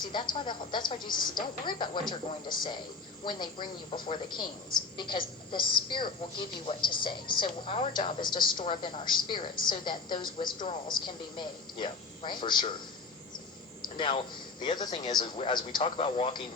See, that's why Jesus said, don't worry about what you're going to say when they bring you before the kings, because the Spirit will give you what to say. So our job is to store up in our spirit so that those withdrawals can be made. Yeah, right? For sure. Now, the other thing is as we talk about walking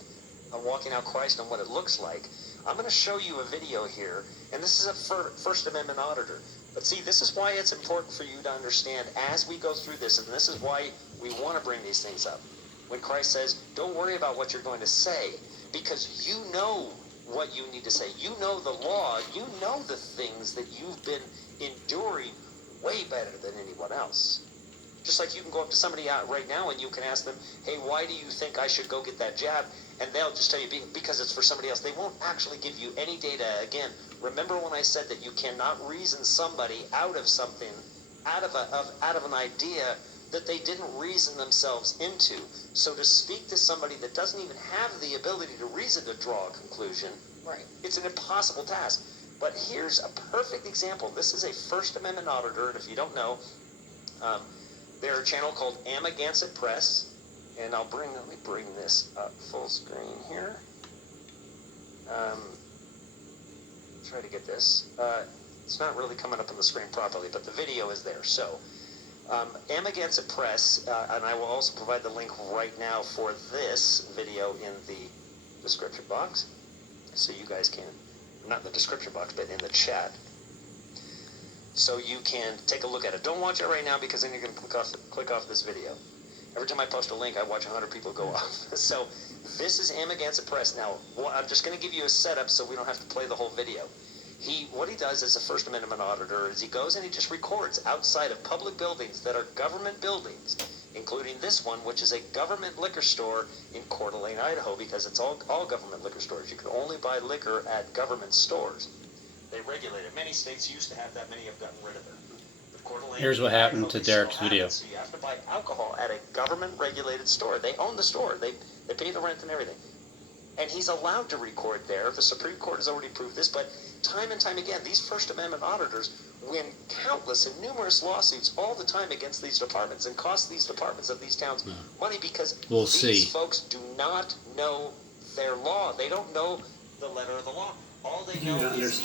out Christ and what it looks like, I'm going to show you a video here, and this is a First Amendment auditor. But see, this is why it's important for you to understand as we go through this, and this is why we want to bring these things up. When Christ says, don't worry about what you're going to say, because you know what you need to say. You know the law. You know the things that you've been enduring way better than anyone else. Just like you can go up to somebody out right now and you can ask them, hey, why do you think I should go get that jab? And they'll just tell you because it's for somebody else. They won't actually give you any data. Again, remember when I said that you cannot reason somebody out of something, out of an idea that they didn't reason themselves into. So to speak to somebody that doesn't even have the ability to reason to draw a conclusion, right, it's an impossible task. But here's a perfect example. This is a First Amendment auditor, and if you don't know, they're a channel called Amagansett Press, and let me bring this up full screen here. Try to get this. It's not really coming up on the screen properly, but the video is there. So, Amagansett Press, and I will also provide the link right now for this video in the description box, so you guys can, not in the description box, but in the chat, so you can take a look at it. Don't watch it right now, because then you're going to click off this video. Every time I post a link, I watch 100 people go off. So this is Amagansett Press. Now, I'm just going to give you a setup so we don't have to play the whole video. What he does as a First Amendment auditor is he goes and he just records outside of public buildings that are government buildings, including this one, which is a government liquor store in Coeur d'Alene, Idaho, because it's all government liquor stores. You can only buy liquor at government stores. They regulate it. Many states used to have that. Many have gotten rid of it. Here's what happened to Derek's video. So you have to buy alcohol at a government-regulated store. They own the store. They pay the rent and everything. And he's allowed to record there. The Supreme Court has already proved this, but time and time again, these First Amendment auditors win countless and numerous lawsuits all the time against these departments and cost these departments of these towns money because these folks do not know their law. They don't know the letter of the law. All they know is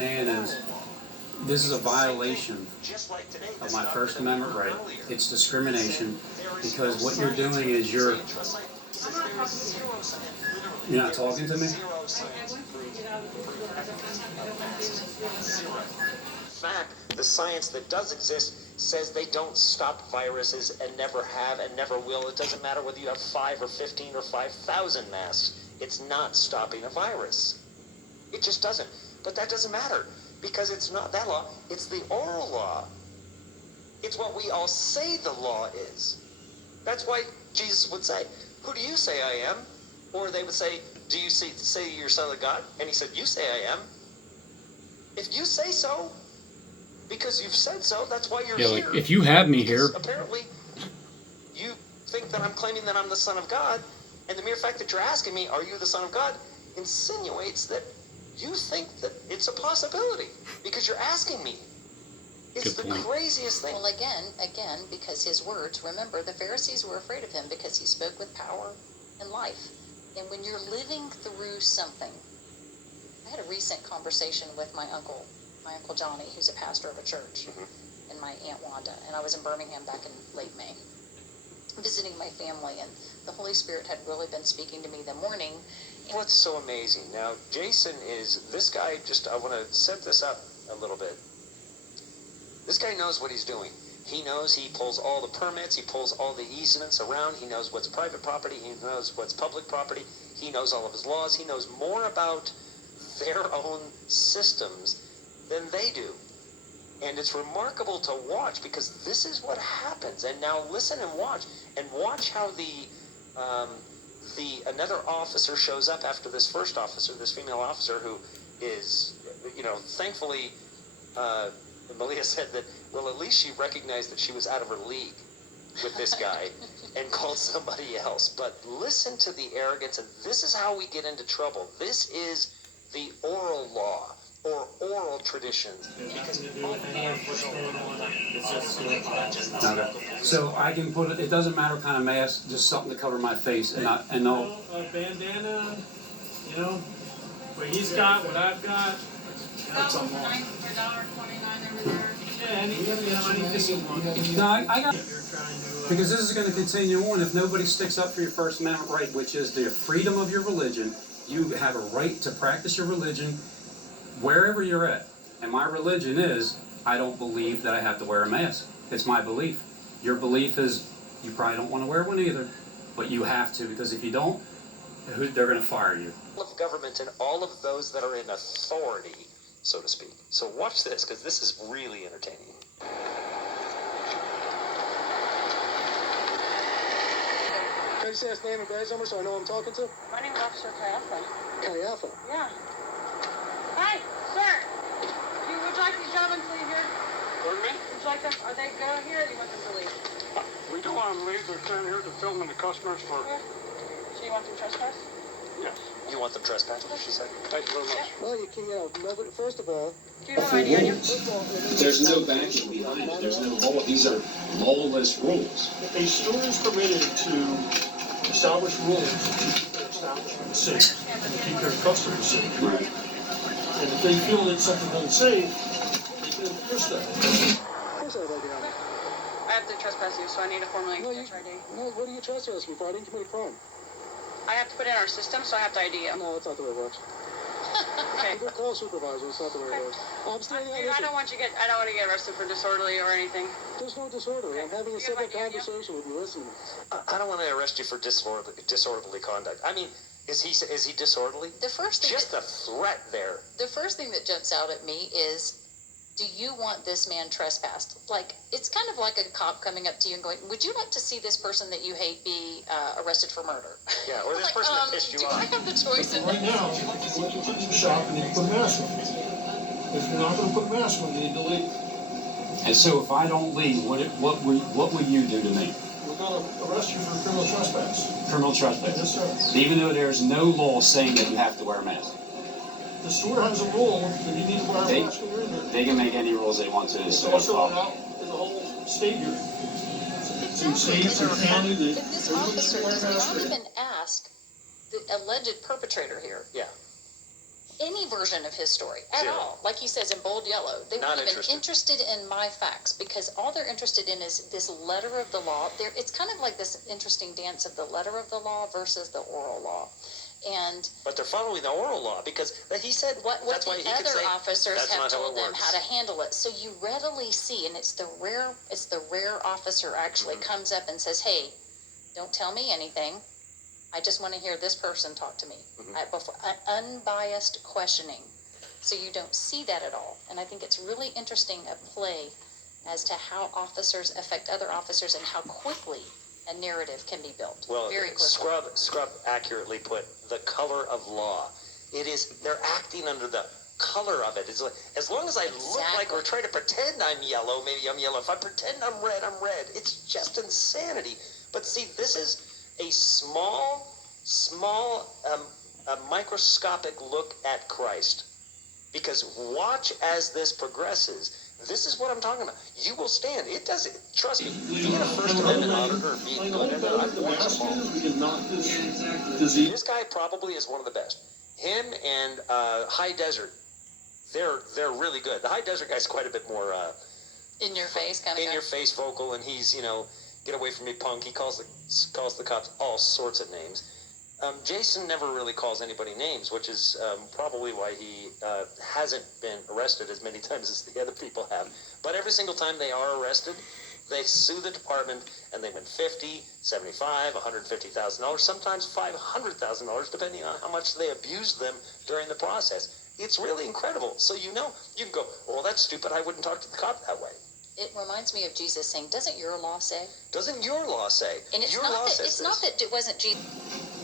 this is a violation of my First Amendment right. It's discrimination because what you're doing is you're not talking to me? In fact, the science that does exist says they don't stop viruses and never have and never will. It doesn't matter whether you have 5 or 15 or 5,000 masks. It's not stopping a virus. It just doesn't. But that doesn't matter. Because it's not that law, it's the oral law. It's what we all say the law is. That's why Jesus would say, who do you say I am? Or they would say, do you say you're Son of God? And he said, you say I am. If you say so, because you've said so, that's why you're here. Like, if you have me here. Apparently, you think that I'm claiming that I'm the Son of God, and the mere fact that you're asking me, are you the Son of God, insinuates that you think that it's a possibility because you're asking me. It's the craziest thing. Well, again, because his words, remember, the Pharisees were afraid of him because he spoke with power and life. And when you're living through something, I had a recent conversation with my uncle Johnny, who's a pastor of a church, and my Aunt Wanda, and I was in Birmingham back in late May, visiting my family, and the Holy Spirit had really been speaking to me that morning. What's so amazing, now, Jason is, this guy, I want to set this up a little bit. This guy knows what he's doing. He knows he pulls all the permits, he pulls all the easements around, he knows what's private property, he knows what's public property, he knows all of his laws, he knows more about their own systems than they do. And it's remarkable to watch because this is what happens. And now listen and watch how another officer shows up after this first officer, this female officer who is, thankfully, Malia said that, well, at least she recognized that she was out of her league with this guy and called somebody else. But listen to the arrogance, and this is how we get into trouble. This is the oral law. or oral traditions. Because Okay. So I can put it. It doesn't matter what kind of mask, just something to cover my face, and not and no. A bandana, you know, what he's got, what I've got. Got one for $1.29 over there. Yeah, anything. No, I got. You're trying to. Because this is going to continue on. If nobody sticks up for your First Amendment right, which is the freedom of your religion, you have a right to practice your religion wherever you're at. And my religion is, I don't believe that I have to wear a mask. It's my belief. Your belief is, you probably don't want to wear one either, but you have to, because if you don't, they're going to fire you. all of government and all of those that are in authority, so to speak. So watch this, because this is really entertaining. Can you say his name and badge number so I know who I'm talking to? My name is Officer Kayafa. Kayafa. Yeah. Hi, sir. Would you like these gentlemen to leave here? Pardon me? Would you like them? Are they go here or do you want them to leave? We don't want them to leave. They're standing here to film the customers for... Yeah. So you want them trespass? Yes. You want them trespassing, she said? Thank you very much. Well, you can, nobody, first of all, Do you have an ID on you? first of all, There's no backing behind it. There's no law. These are lawless rules. A store is permitted to establish rules that establish safe and keep their customers safe. Right. And if they feel that something's unsafe, they can enforce that. of course I'd like to have it. I have to trespass you, so I need to formally No, get your ID. no, what are you trespassing me for? I didn't commit a crime. I have to put in our system, so I have to ID you. No, that's not the way it works. Okay. You go call a supervisor, it's not the way it works. I'm standing Dude, I listen, don't want to get arrested for disorderly or anything. there's no disorder. I'm having a Do you have civil ID on you? conversation with you, listen to me. I don't want to arrest you for disorderly conduct. I mean, is he disorderly? The first thing Just a threat there. the first thing that jumps out at me is, do you want this man trespassed? Like, it's kind of like a cop coming up to you and going, would you like to see this person that you hate be arrested for murder? Yeah, or this Like, person that pissed you do I off. have the choice in Right this? now, you go to the shop and you put a mask on. If you're not going to put a mask on, you need to leave. And so if I don't leave, what will you do to me? We're going to arrest you for criminal trespass. Criminal trespass. Yes, sir. Even though there's no law saying that you have to wear a mask. The store has a rule that you need to wear a They- mask when you're in there. They can make any rules they want to. It's So also out in the whole state here. To Exactly. see the county that If this everybody officer should wear a does mask. not even ask the alleged perpetrator here Yeah. any version of his story at Zero. all, like he says in bold yellow, they Not weren't even interested. interested in my facts, because all they're interested in is this letter of the law. It's kind of like this interesting dance of the letter of the law versus the oral law. And But they're following the oral law because he said what that's why the he could other say officers that's have not how told it them works. how to handle it. So you readily see, and it's the rare officer actually comes up and says, hey, don't tell me anything. I just want to hear this person talk to me. Before unbiased questioning. So you don't see that at all. And I think it's really interesting a play as to how officers affect other officers and how quickly a narrative can be built. Well, Very quickly. Scrub accurately put the color of law. They're acting under the color of it. It's like, as long as I look like or try to pretend I'm yellow, maybe I'm yellow. If I pretend I'm red, I'm red. It's just insanity. But see, this is a small, microscopic look at Christ. Because watch as this progresses. This is what I'm talking about. You will stand. It doesn't. Trust me. Being a First Amendment auditor, being good at it, I've watched them all. We can knock this disease. This guy probably is one of the best. Him and High Desert, they're really good. The High Desert guy's quite a bit more In your face kind of in your face vocal, and he's get away from me, punk. He calls the cops all sorts of names. Jason never really calls anybody names, which is probably why he hasn't been arrested as many times as the other people have. But every single time they are arrested, they sue the department, and they win $50,000, $75,000, $150,000, sometimes $500,000, depending on how much they abused them during the process. It's really incredible. So you can go, well, that's stupid. I wouldn't talk to the cop that way. It reminds me of Jesus saying, doesn't your law say? Doesn't your law say? And it's your not law that says it's this. not that it wasn't Jesus.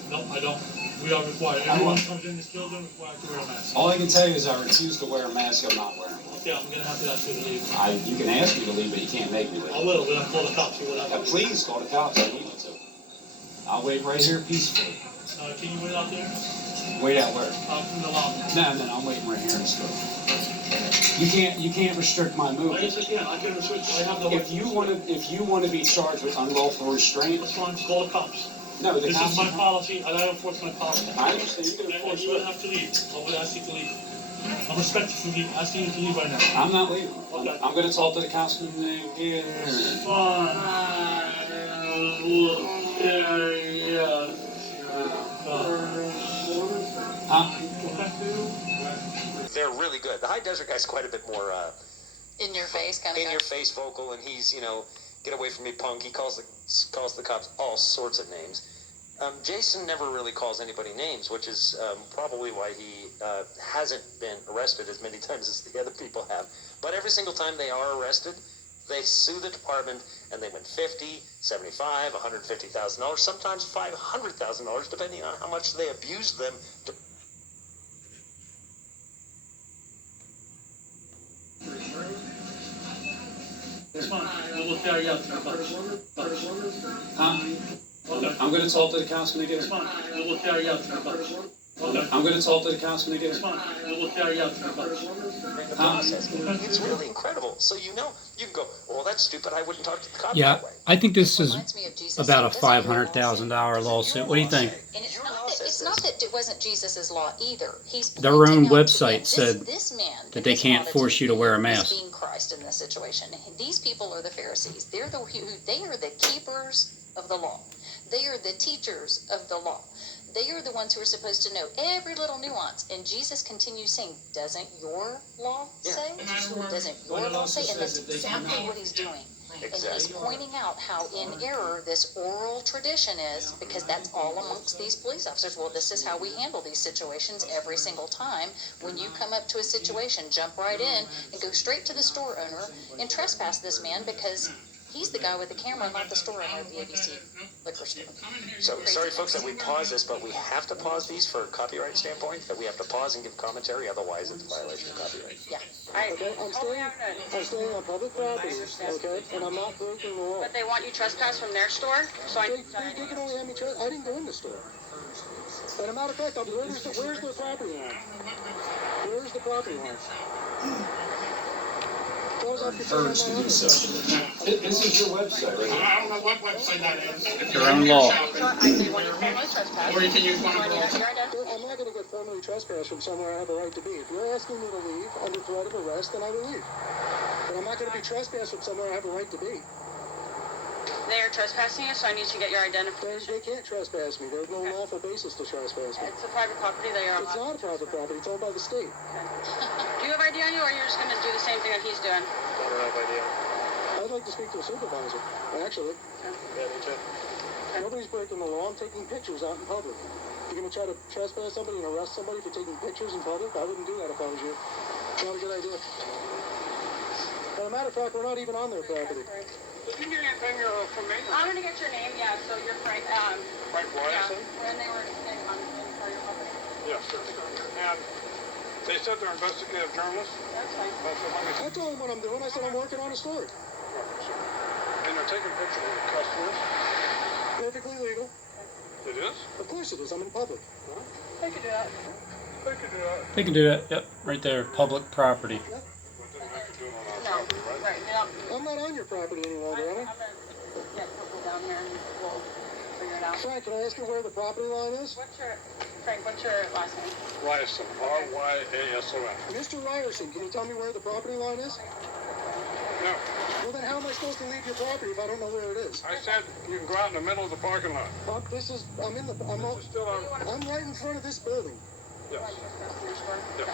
No, I don't. We are required. Everyone comes in this building required to wear a mask. All I can tell you is I refuse to wear a mask. I'm not wearing one. Okay, I'm going to have to ask you to leave. You can ask me to leave, but you can't make me leave. I will. We'll call the cops. See what Yeah, happens. please call the cops. I need you to. I'll wait right here peacefully. Can you wait out there? Wait out where? From the lobby. No, I'm waiting right here in the store. You can't restrict my Oh, movement. yes, I can. I can switch. I have the. If you want to be charged with unlawful restraint, That's fine. Call the cops. no, the This cops. is my policy, and I enforce my policy. I understand. You can And enforce you will it. have to leave. I will ask you to leave. I'm respectfully asking you to leave right now. I'm not leaving. Okay. I'm going to talk to the councilman here. Fine. They're really good. The High Desert guy's quite a bit more In your face, kind of. in your face vocal, and he's, you know, get away from me, punk. He calls the cops all sorts of names. Jason never really calls anybody names, which is probably why he hasn't been arrested as many times as the other people have. But every single time they are arrested, they sue the department, and they win $50,000, $75,000, $150,000, sometimes $500,000, depending on how much they abused them. It's fine. We'll carry out the cops. Okay. I'm going to talk to the councilman again. It's fine. We'll carry out the cops. Okay. I'm going to talk to the councilman again. It's fine. We'll carry out the cops. In the process. It's really incredible. So you know, you can go, well, that's stupid. I wouldn't talk to the cop Yeah, that way. I think this is Reminds me of Jesus. about a Doesn't your law $500,000 lawsuit. What do you think? And it's not that it wasn't Jesus' law either. He's Their pointing own out to website them, said this man that they can't force you to wear a mask. Being Christ in this situation. These people are the Pharisees. They are the keepers of the law. They are the teachers of the law. They are the ones who are supposed to know every little nuance. And Jesus continues saying, doesn't your law say? Doesn't your law say? And that's exactly what he's doing. And he's pointing out how in error this oral tradition is, because that's all amongst these police officers. Well, this is how we handle these situations every single time. When you come up to a situation, jump right in and go straight to the store owner and trespass this man because he's the guy with the camera, not the store owner of the ABC liquor store. So sorry, folks, that we pause this, but we have to pause these for a copyright standpoint. That we have to pause and give commentary, otherwise it's a violation of copyright. Yeah. Okay, I'm staying on public property, okay, and I'm not breaking the law. But they want you trespass from their store, so I. They can only have me I didn't go in the store. And a matter of fact, where's the property line? Where's the property line? This is your website, right? I don't know what website that is. Your own law. They want you to formally trespass. Or you can use one of Want you to those. have your identity. I'm not going to get formally trespassed from somewhere I have a right to be. If you're asking me to leave under threat of arrest, then I will leave. But I'm not going to be trespassed from somewhere I have a right to be. They are trespassing you, so I need to get your identification. They can't trespass me. There's no lawful basis to trespass me. It's a private property. They are. It's not a private property. It's owned by the state. Do you have ID on you, or you're just going to do the same thing that he's doing? I don't have idea. I'd like to speak to a supervisor, actually. Yeah, me too. Nobody's breaking the law. I'm taking pictures out in public. You're going to try to trespass somebody and arrest somebody for taking pictures in public? I wouldn't do that if I was you. Not a good idea. As a matter of fact, we're not even on their property. Did you get anything from me? I'm going to get your name, yeah, so you're Frank, Frank yeah, Williamson? when they were on for your property. Yes, sir. And they said they're investigative journalists. That's fine. That's what I told them what I'm doing. I said I'm working on a story. And they're taking pictures of the customers. Perfectly legal. It is? Of course it is. I'm in public. They could do that. They could do that. They can do that. Yep, right there. Public property. But then they could do it on our No, property, right? right, yeah. I'm not on your property any longer, am I? I'm gonna get people down here and we'll figure it out. Frank, can I ask you where the property line is? Frank, what's your last name? Ryerson. R-Y-A-S-O-N. Mr. Ryerson, can you tell me where the property line is? No. Well, then how am I supposed to leave your property if I don't know where it is? I said you can go out in the middle of the parking lot. I'm This is still our... I'm right in front of this building. Yes. Yes.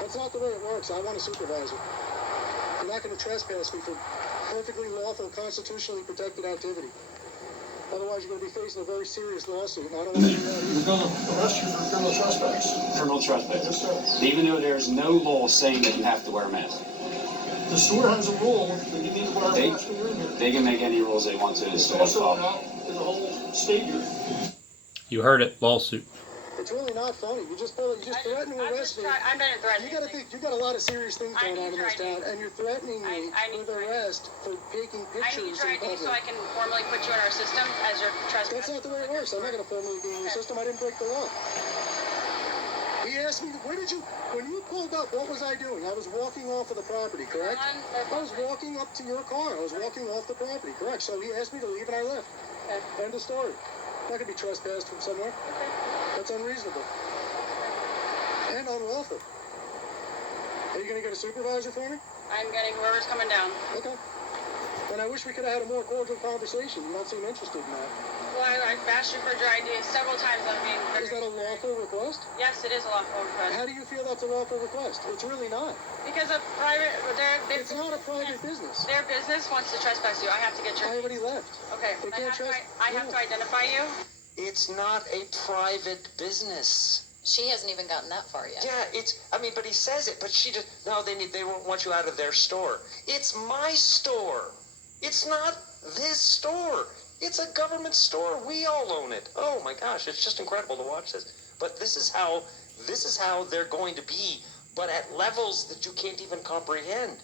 That's not the way it works. I want a supervisor. You're not going to trespass me for perfectly lawful, constitutionally protected activity. Otherwise, you're going to be facing a very serious lawsuit, and I don't want to do that We're either. going to arrest you for criminal trespass. Criminal Yes, trespass. sir. Even though there's no law saying that you have to wear a mask. The store has a rule that you need to wear a They- mask when you're in here. They can make any rules they want to. It's So also that's out in the whole state here. You heard it. Lawsuit. It's really not funny. You just threaten to arrest me. I'm not threatening. You gotta think, you got a lot of serious things going on in this town, and you're threatening me with arrest for taking I need pictures your in ID so I public. can formally put you in our system as your trespass. That's not the way it works. I'm not gonna formally be in your system. I didn't break the law. He asked me, when you pulled up, what was I doing? I was walking off of the property, correct? I was walking up to your car. I was walking off the property, correct? So he asked me to leave and I left. Okay. End of story. I'm not gonna be trespassed from somewhere. Okay. That's unreasonable. And unlawful. Are you gonna get a supervisor for me? I'm getting whoever's coming down. Okay. And I wish we could have had a more cordial conversation. You don't seem interested in that. Well, I've asked you for your ID several times. Is that a lawful request? Yes, it is a lawful request. How do you feel that's a lawful request? It's really not. Because of private, It's not a private business. Their business wants to trespass you. I have to get your. I already left. Okay. They can't I have to identify you. It's not a private business. She hasn't even gotten that far yet. Yeah, but he says it, but she just, no, they won't want you out of their store. It's my store. It's not this store. It's a government store. We all own it. Oh my gosh, it's just incredible to watch this. But this is how they're going to be, but at levels that you can't even comprehend.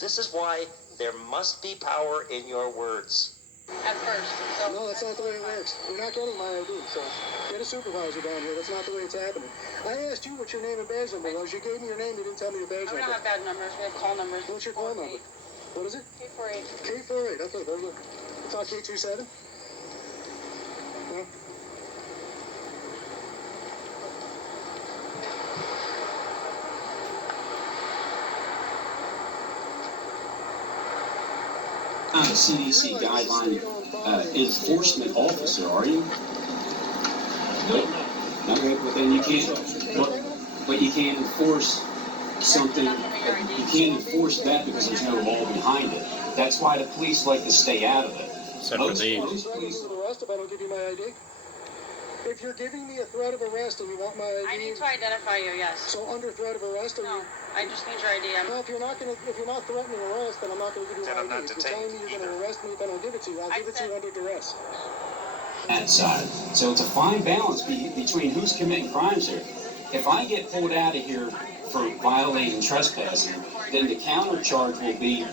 This is why there must be power in your words. At first. So No, that's not the way it works. You're not getting my ID, so get a supervisor down here. That's not the way it's happening. I asked you what your name and badge number was. You gave me your name, you didn't tell me your badge we number. don't have bad numbers. We have call numbers. What's your call number? What is it? K48. K48. Okay, very good. It's not K27? No? Not a CDC guideline enforcement officer, are you? Nope. Okay, but then you can't. But you can't enforce something. You can't enforce that because there's no law behind it. That's why the police like to stay out of it. Except for these. Police arrest if I don't give you my ID? If you're giving me a threat of arrest and you want my ID... I need to identify you, yes. So under threat of arrest, are No, you... I just need your ID. Well, if you're not threatening arrest, then I'm not going to give you my ID. If you're telling me you're going to arrest me if I don't give it to you, I'll give it to you under duress. That side. So it's a fine balance between who's committing crimes here. If I get pulled out of here for violating trespassing, then the counter charge will be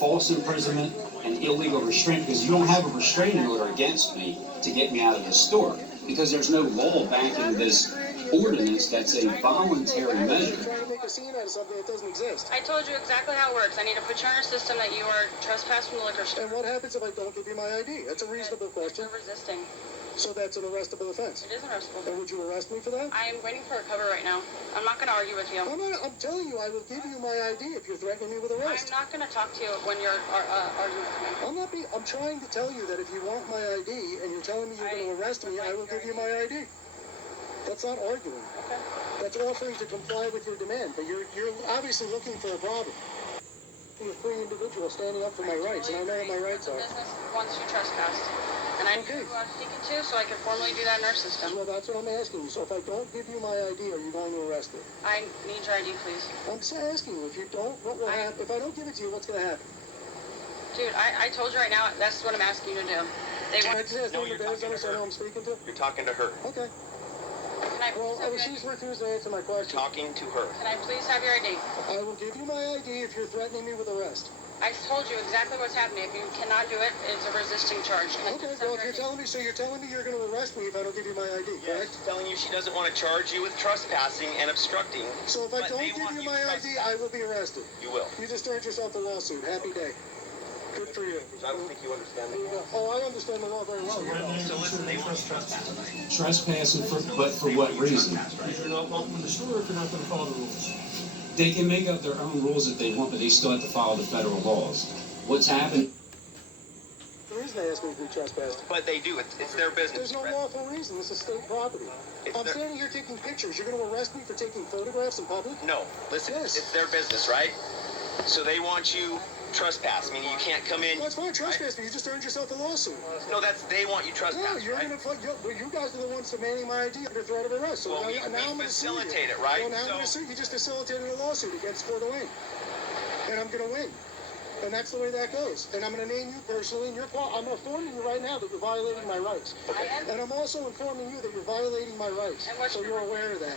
false imprisonment and illegal restraint because you don't have a restraining order against me to get me out of the store because there's no law backing this ordinance that's a voluntary measure. You're trying to make a scene out of something that doesn't exist. I told you exactly how it works. I need to put you in our system that you are trespassed from the liquor store. And what happens if I don't give you my ID? That's a reasonable question. You're resisting. So that's an arrestable offense. It is arrestable. And would you arrest me for that? I am waiting for a cover right now. I'm not going to argue with you. I'm telling you, I will give you my ID if you're threatening me with arrest. I'm not going to talk to you when you're arguing with me. I'm trying to tell you that if you want my ID and you're telling me you're going to arrest me, I will give you my ID. That's not arguing. Okay. That's offering to comply with your demand, but you're obviously looking for a problem. I'm a free individual standing up for my rights, and I know what my rights are. Business once you trespassed. And I Okay. knew who I was speaking to, so I can formally do that in our system. Well, that's what I'm asking you. So if I don't give you my ID, are you going to arrest me? I need your ID, please. I'm just asking you. If you don't, what will happen? If I don't give it to you, what's going to happen? Dude, I told you right now, that's what I'm asking you to do. They Can I want. just ask name and badge number so I know I'm speaking to? You're talking to her. Okay. Can I Well, please have your she's ID? refused to answer my question. Talking to her. Can I please have your ID? I will give you my ID if you're threatening me with arrest. I told you exactly what's happening. If you cannot do it, it's a resisting charge. Can I Okay, please have well, if your you're ID? telling me you're going to arrest me if I don't give you my ID, correct? She's telling you she doesn't want to charge you with trespassing and obstructing. So if I But don't they give want you you my ID, trespassing. I will be arrested. You will. You just earned yourself a lawsuit. Happy day. Good for you. I don't think you understand There you go. Oh, I understand the law very well. So listen, they want you trespassing. Trespassing but for what reason? If you're not welcome in the store, if you're not gonna follow the rules. They can make up their own rules if they want, but they still have to follow the federal laws. What's happened? The reason they asked me to be trespassed. But they do. It's their business. There's no lawful reason. This is state property. It's I'm their- standing here taking pictures. You're going to arrest me for taking photographs in public? No, listen, Yes. it's their business, right? So they want you trespass, meaning you can't come in. Well, it's fine, trespass, but you just earned yourself a lawsuit. No, they want you Yeah, trespass, you're right? you guys are the ones demanding my ID under threat of arrest. So Well, now, we now I'm going to sue you. facilitate it, right? Well, now I'm going to So- sue you. You just facilitated a lawsuit against Coeur d'Alene. And I'm going to win. And that's the way that goes. And I'm going to name you personally, and I'm informing you right now that you're violating my rights. Okay. And I'm also informing you that you're violating my rights. So you're aware of that.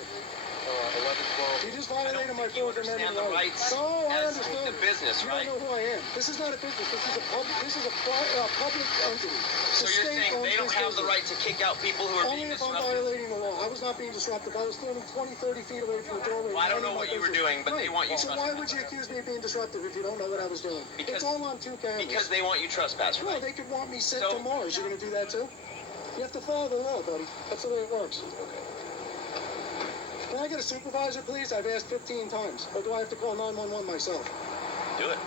11, 12. You just violated my Fourth Amendment rights. rights Oh, I as understand. the business, you right? don't know who I am. This is not a business. This is a public entity. So you're saying they don't have the right to kick out people who are Only being if I'm disruptive? violating the law. I was not being disruptive. I was standing 20, 30 feet away from the doorway. Well, I don't know what you were doing, but they want you So why would you accuse me of being disruptive if you don't know what I was doing? Because- It's all on 2 cameras. Because they want you trespassing, No, right? they could want me sent So- to Mars. You're going to do that too? You have to follow the law, buddy. That's the way it works. Can I get a supervisor, please? I've asked 15 times. Or do I have to call 911 myself? Do it.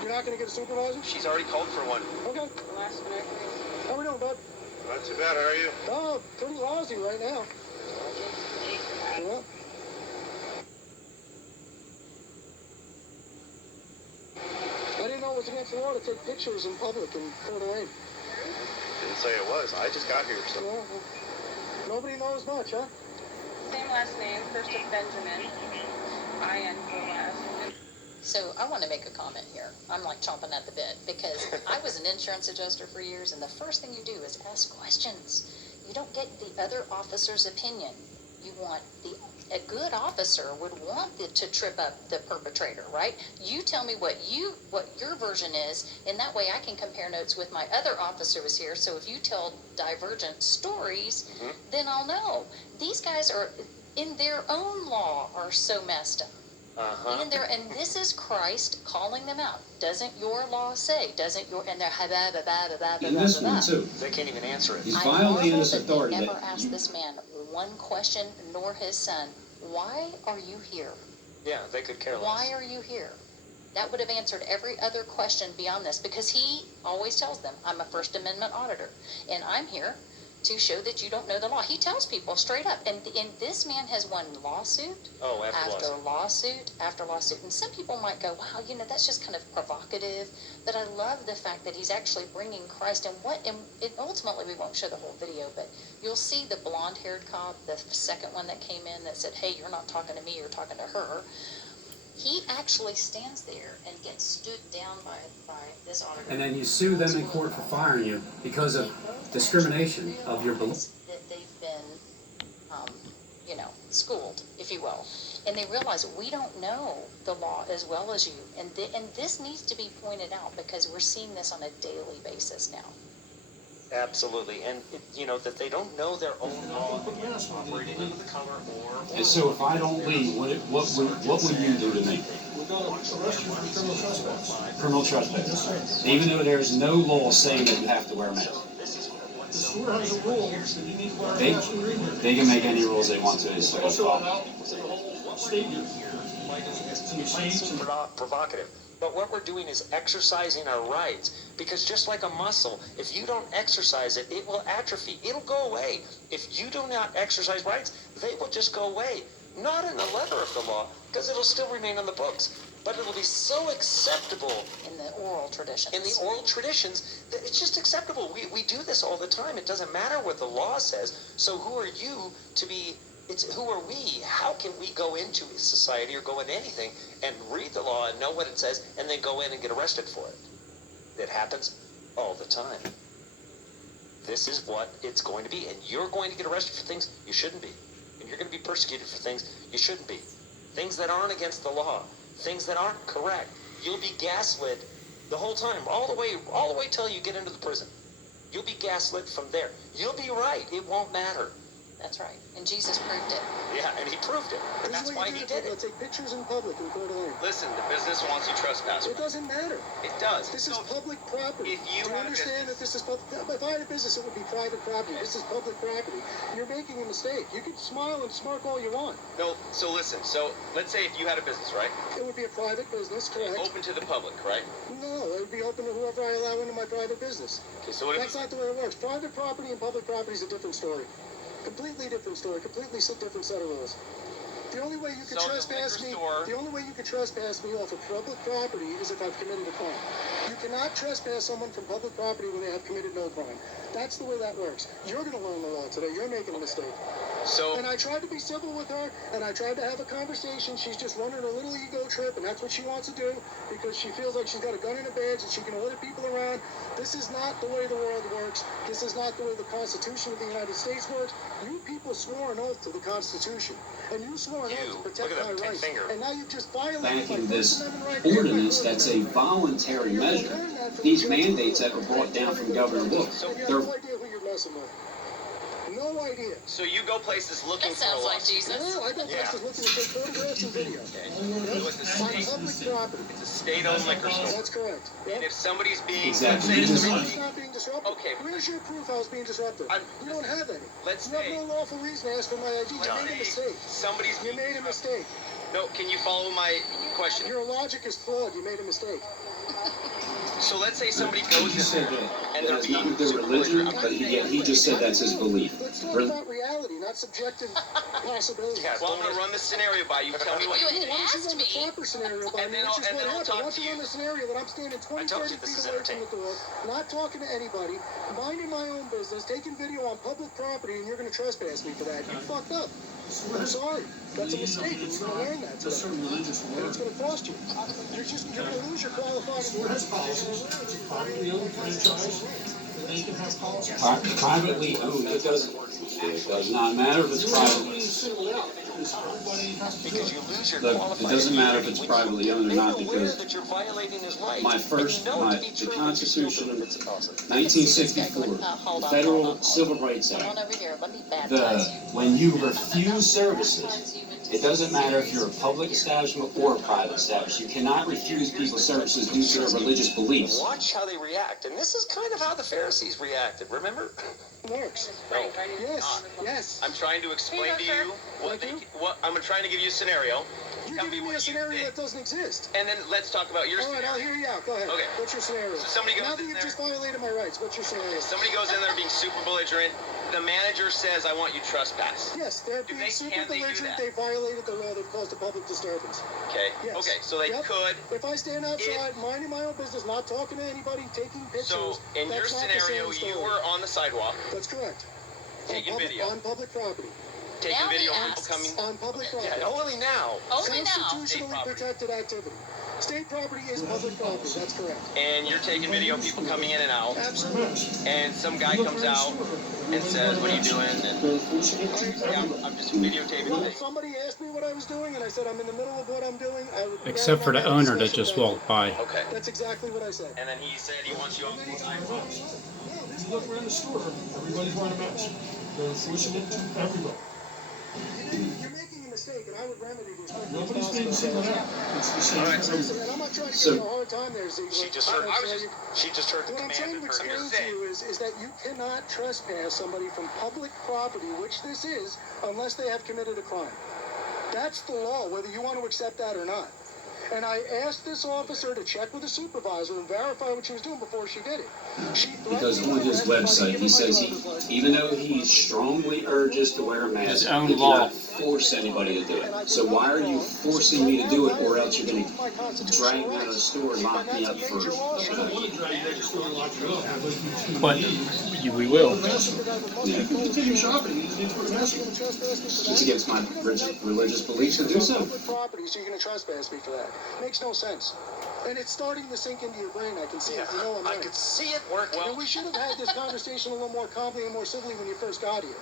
You're not going to get a supervisor? She's already called for one. Okay. Last minute, please. How we doing, bud? Not too bad, how are you? Oh, pretty lousy right now. Yeah. I didn't know it was against the law to take pictures in public in Coeur d'Alene. Didn't say it was. I just got here, so. Yeah, well, nobody knows much, huh? Same last name, first is Benjamin. I-N for last. So I want to make a comment here. I'm like chomping at the bit because I was an insurance adjuster for years, and the first thing you do is ask questions. You don't get the other officer's opinion. You want a good officer would want to trip up the perpetrator, right? You tell me what your version is, and that way I can compare notes with my other officer who was here. So if you tell divergent stories, then I'll know. These guys are in their own law are so messed up. Uh-huh. And this is Christ calling them out. Doesn't your law say? Doesn't your and they're In this one too, They can't even answer it. he's I violating marvel his that they authority. never asked this man one question, nor his son. Why are you here? Yeah, they could care less. Why are you here? That would have answered every other question beyond this, because he always tells them, I'm a First Amendment auditor, and I'm here to show that you don't know the law. He tells people straight up, and this man has won lawsuit Oh, after lawsuit after lawsuit. And some people might go, wow, that's just kind of provocative, but I love the fact that he's actually bringing Christ. And ultimately, we won't show the whole video, but you'll see the blonde-haired cop, the second one that came in that said, hey, you're not talking to me, you're talking to her. He actually stands there and gets stood down by this auditor. And then you sue them in court for firing you because of discrimination of your belief. That they've been, schooled, if you will. And they realize we don't know the law as well as you. And this needs to be pointed out because we're seeing this on a daily basis now. Absolutely. And, that they don't know their own law, operating under the cover or... And so if I don't leave, what would you do to me? We're going to arrest you for criminal trespass. Criminal trespass. Even though there is no law saying that you have to wear a mask. The store has a rule that you need to wear a They, mask when you're in here. they can make any rules they want to. It's their Also problem. allow the whole stadium to be seen. provocative. But what we're doing is exercising our rights, because just like a muscle, if you don't exercise it, it will atrophy. It'll go away. If you do not exercise rights, they will just go away. Not in the letter of the law, because it'll still remain on the books, but it'll be so acceptable In the oral traditions. in the oral traditions that it's just acceptable. We do this all the time. It doesn't matter what the law says. So who are you to be... who are we? How can we go into society or go into anything and read the law and know what it says and then go in and get arrested for it? It happens all the time. This is what it's going to be. And you're going to get arrested for things you shouldn't be. And you're going to be persecuted for things you shouldn't be. Things that aren't against the law. Things that aren't correct. You'll be gaslit the whole time, all the way till you get into the prison. You'll be gaslit from there. You'll be right. It won't matter. That's right. And Jesus proved it. Yeah, and he proved it. And that's why he did it. Take pictures in public in Coeur d'Alene. Listen, the business wants you trespassing. It doesn't matter. It does. This is public property. if you Do you had a understand that this is public? If I had a business, it would be private property. This is public property. You're making a mistake. You can smile and smirk all you want. No, so listen. So let's say if you had a business, right? It would be a private business, correct? Open to the public, right? No, it would be open to whoever I allow into my private business. Okay, so what if That's not the way it works. Private property and public property is a different story. Completely different story. Completely different set of rules. The only way you can So the trespass liquor me, store- the only way you can trespass me off of public property is if I've committed a crime. You cannot trespass someone from public property when they have committed no crime. That's the way that works. You're going to learn the law today. You're making a mistake. So, And I tried to be civil with her, and I tried to have a conversation. She's just running a little ego trip, and that's what she wants to do because she feels like she's got a gun in a badge and she can order people around. This is not the way the world works. This is not the way the Constitution of the United States works. You people swore an oath to the Constitution, and you swore an oath to protect look at my that rights. finger. And now you've just violated Back my in First this Amendment right and my ordinance, Fourth that's a Amendment right. voluntary measure. These mandates that were brought down from Governor Wolf, And you have they're no idea who you're messing with. No idea. so you go places looking That for a sounds like lawsuit. Jesus. Well, I got places looking to take photographs and video. Okay. Yep. So it's a On state, public property. it's a state-owned liquor store. That's correct. And Yep. if somebody's being, Exactly. let's say It's somebody, not being disrupted. Okay. Where's your proof I was being disrupted? You don't have any. let's You have say, no lawful reason to ask for my ID. You made a mistake. somebody's You being made a disrupted. mistake. No, can you follow my question? Your logic is flawed. You made a mistake. So let's say somebody goes he in said there that and it they're has being nothing to do with religion, but he just said that's his belief. Let's talk Re- about reality, not subjective possibilities. Yeah, well, I'm going to run this scenario by you. Tell me what You you had Why don't you asked run the me. proper scenario by And me, then which is I'll- and what then I'll happened. talk Why don't to you run you. the scenario that I'm standing 20, told 30 you this feet is away from the door, not talking to anybody, minding my own business, taking video on public property, and you're going to trespass me for that. You fucked up. I'm sorry. That's a mistake, and you're going to learn that It's a certain today. religious And word. it's going to cost you. You're going to lose your qualified Has policies. It's a privately owned franchise, and they can have policies. Privately owned, it does not matter if it's privately. Single it out, because everybody has to do because it. you lose your Look, qualified it doesn't matter if immunity it's when privately you owned or make not, aware because that you're violating his rights. my And first, you know it to be the true, but you Constitution still of believe it's awesome. 1964, Hold the on, Federal hold on. Civil Rights Come on Act, over here. Let me baptize you. when you refuse services, it doesn't matter if you're a public establishment or a private establishment. You cannot refuse people services due to their religious beliefs. Watch how they react. And this is kind of how the Pharisees reacted, remember? works. No. Yes, yes. I'm trying to explain to you what Thank you. I'm trying to give you a scenario. You're Tell me giving me what a you scenario think. that doesn't exist. And then let's talk about your All right, I'll scenario. hear you out. Go ahead. Okay. What's your scenario? So somebody goes now that in you've there- just violated my rights, what's your scenario? Somebody goes in there being super belligerent. The manager says, I want you trespass. Yes, they're Do being they- super can they do belligerent. that? They violated the law. They've caused a public disturbance. Okay. Yes. Okay, so they Yep. could. If I stand outside, minding my own business, not talking to anybody, taking pictures, So in your that's not the scenario, same you story. were on the sidewalk That's correct. taking video, On public property. taking Now he video of asks. people coming. On public Yeah, property. only now. Only now. Constitutionally State property. protected activity. State property is public property. That's correct. And you're taking video of people coming in and out. Absolutely. And some guy comes out and says, what are you doing? And yeah, I'm just videotaping Well, the if thing. somebody asked me what I was doing and I said I'm in the middle of what I'm doing, I would. Except for the owner that just walked by. Okay. That's exactly what I said. And then he said he wants you on the sidewalk. You look around the store, everybody's wearing a mask. They're enforcing it everywhere. You're making a mistake, and I would remedy this. Nobody's being singled out. It's the same. All right. Listen, man, I'm not trying to So- give you a hard time there, Ziegler. She just heard. I'm saying She just heard the What I'm command trying of to her explain to hearsay. you is that you cannot trespass somebody from public property, which this is, unless they have committed a crime. That's the law, whether you want to accept that or not. And I asked this officer to check with the supervisor and verify what she was doing before she did it. She Because threatened on me his with arrest if I website, didn't he give her my says driver's license. even though he strongly urges to wear a mask, His own he law. cannot force anybody to do it. So why are you forcing me to do it, or else you're going to drag me out of the store and lock me up for? I don't want to drag you to the store and lock you up. I'd like you to But leave. we will. You can continue shopping, you just need to put a mask on. It's against my religious beliefs to do so. Public property, so you're going to trespass me for that. Makes no sense. And it's starting to sink into your brain. I can see it. You know I'm I right. could see it working. And we should have had this conversation a little more calmly and more civilly when you first got here.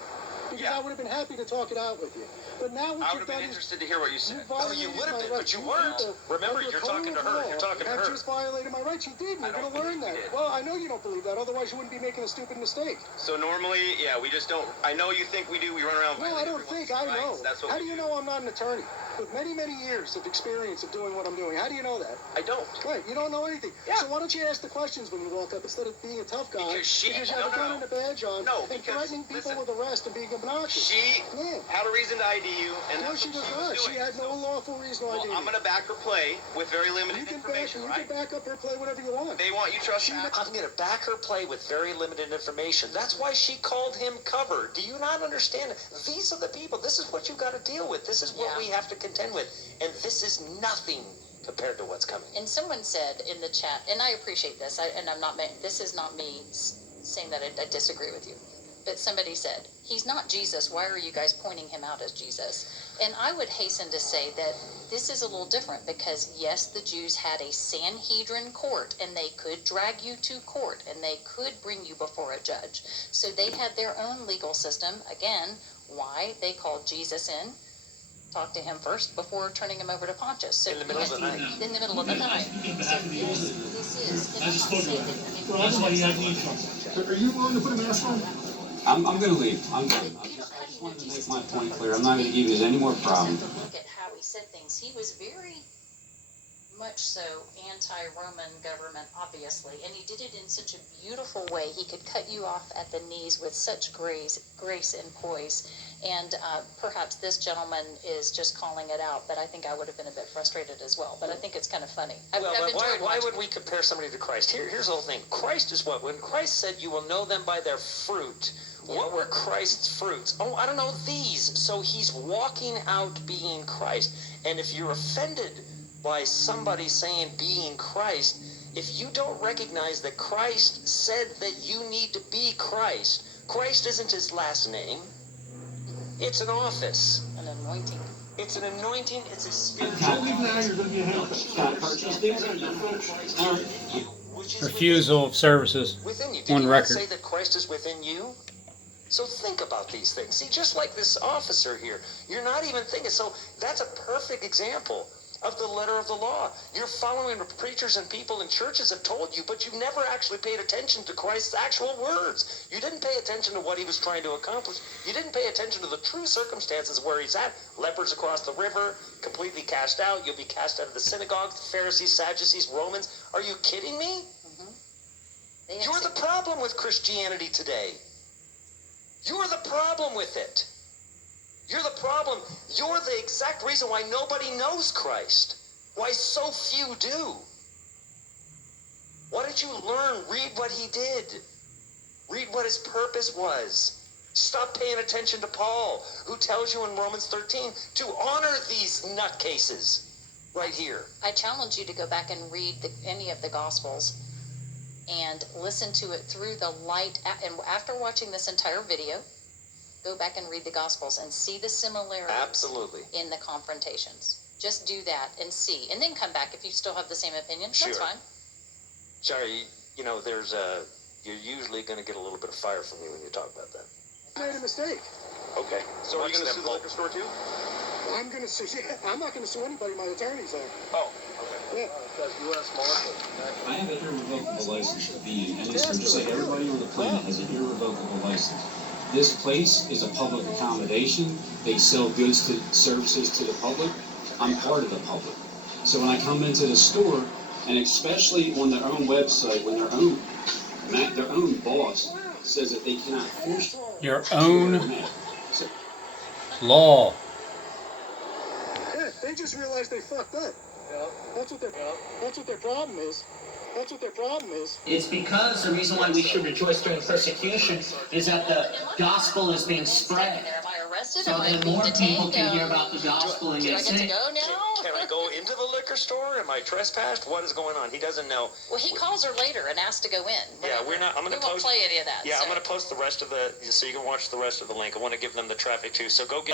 Because Yeah. I would have been happy to talk it out with you. But now what I you've would have been done is interested to hear what you said. you No, you would have been, but you weren't. Remember, you're talking to her. You're talking to I've her. just violated my rights. You did. and I You're don't going to learn believe that. you did. Well, I know you don't believe that. Otherwise, you wouldn't be making a stupid mistake. So normally, yeah, we just don't. I know you think we do. We run around. No, I violating don't think. everyone's I know. rights. That's what How we do you know I'm not an attorney? With many, many years of experience of doing what I'm doing. How do you know that? I don't. Right, you don't know anything. Yeah. So why don't you ask the questions when you walk up instead of being a tough guy? Because you have a no, gun no. and a badge on No, and because, threatening people listen, with arrest and being obnoxious. She Yeah. had a reason to ID you, and No, that's she what does she not. was She doing. had no lawful reason to Well, ID I'm me. gonna back her play with very You limited can information, right? back up her play whatever you want. They want you trespass. I'm gonna back her play with very limited information. That's why she called him cover. Do you not understand? These are the people. This is what you got to deal with. This is what Yeah. we have to contend with, and this is nothing compared to what's coming. And someone said in the chat, and I appreciate this, and I'm not, this is not me saying that I disagree with you. but somebody said, he's not Jesus. Why are you guys pointing him out as Jesus? And I would hasten to say that this is a little different because, yes, the Jews had a Sanhedrin court, and they could drag you to court, and they could bring you before a judge. So they had their own legal system. Again, why? They called Jesus in, talked to him first before turning him over to Pontius. So In the middle of the night. In the middle of the night. So yes, this is. I just and I'm not spoke saying about that- it. I mean, Well, that's why you have to leave from. Are you willing to put a mask on? I'm going to leave. I'm done. I just wanted to make my point clear. I'm not going to give you any more problem. Just have to look at how he said things. He was very much so anti-Roman government, obviously, and he did it in such a beautiful way. He could cut you off at the knees with such grace and poise. And perhaps this gentleman is just calling it out, but I think I would have been a bit frustrated as well. But I think it's kind of funny. I've Well, but enjoyed why watching would we compare somebody to Christ? Here's the whole thing. Christ is what? When Christ said, you will know them by their fruit. What were Christ's fruits? Oh, I don't know, these. So he's walking out being Christ. And if you're offended by somebody saying being Christ, if you don't recognize that Christ said that you need to be Christ, Christ isn't his last name. It's an office. an anointing. It's an anointing. It's a spiritual. Don't leave now, you're going to be a handcuff. Refusal of services Within you. Did on you not record. say that Christ is within you? So think about these things. See, just like this officer here, you're not even thinking. So that's a perfect example of the letter of the law. You're following what preachers and people in churches have told you, but you've never actually paid attention to Christ's actual words. You didn't pay attention to what he was trying to accomplish. You didn't pay attention to the true circumstances where he's at. Lepers across the river, completely cast out. You'll be cast out of the synagogue. Pharisees, Sadducees, Romans. Are you kidding me? They had You're the problem with Christianity today. You're the problem with it. You're the problem. You're the exact reason why nobody knows Christ. Why so few do. What did you learn? Read what he did. Read what his purpose was. Stop paying attention to Paul, who tells you in Romans 13 to honor these nutcases right here. I challenge you to go back and read any of the Gospels and listen to it through the light. And after watching this entire video, go back and read the Gospels and see the similarities Absolutely. in the confrontations. Just do that and see. And then come back if you still have the same opinion. Sure. That's fine. Sorry, you know, you're usually going to get a little bit of fire from me when you talk about that. I made a mistake. Okay. So are you going to sue the liquor store too? I'm going to sue. Yeah, I'm not going to sue anybody. My attorney's there. Oh, Yeah. Because U.S. Marshal. I have an irrevocable license to be in any service. Just like everybody on the planet has an irrevocable license. This place is a public accommodation. They sell goods to services to the public. I'm part of the public. So when I come into the store, and especially on their own website, when their own boss says that they cannot force Your own So, law. Yeah, they just realized they fucked up. Yeah. That's what their problem is. That's what their problem is. It's because the reason why we should rejoice during persecution is that the gospel is being spread. Am I arrested? So Am I then being more people detained? can hear about the gospel and Do I get get to saved. go now? Can I go into the liquor store? Am I trespassed? What is going on? He doesn't know. Well, he calls her later and asks to go in. Yeah, we're not. I'm going We to won't post. play any of that. Yeah, so. I'm going to post the rest of the, so you can watch the rest of the link. I want to give them the traffic too. So go get.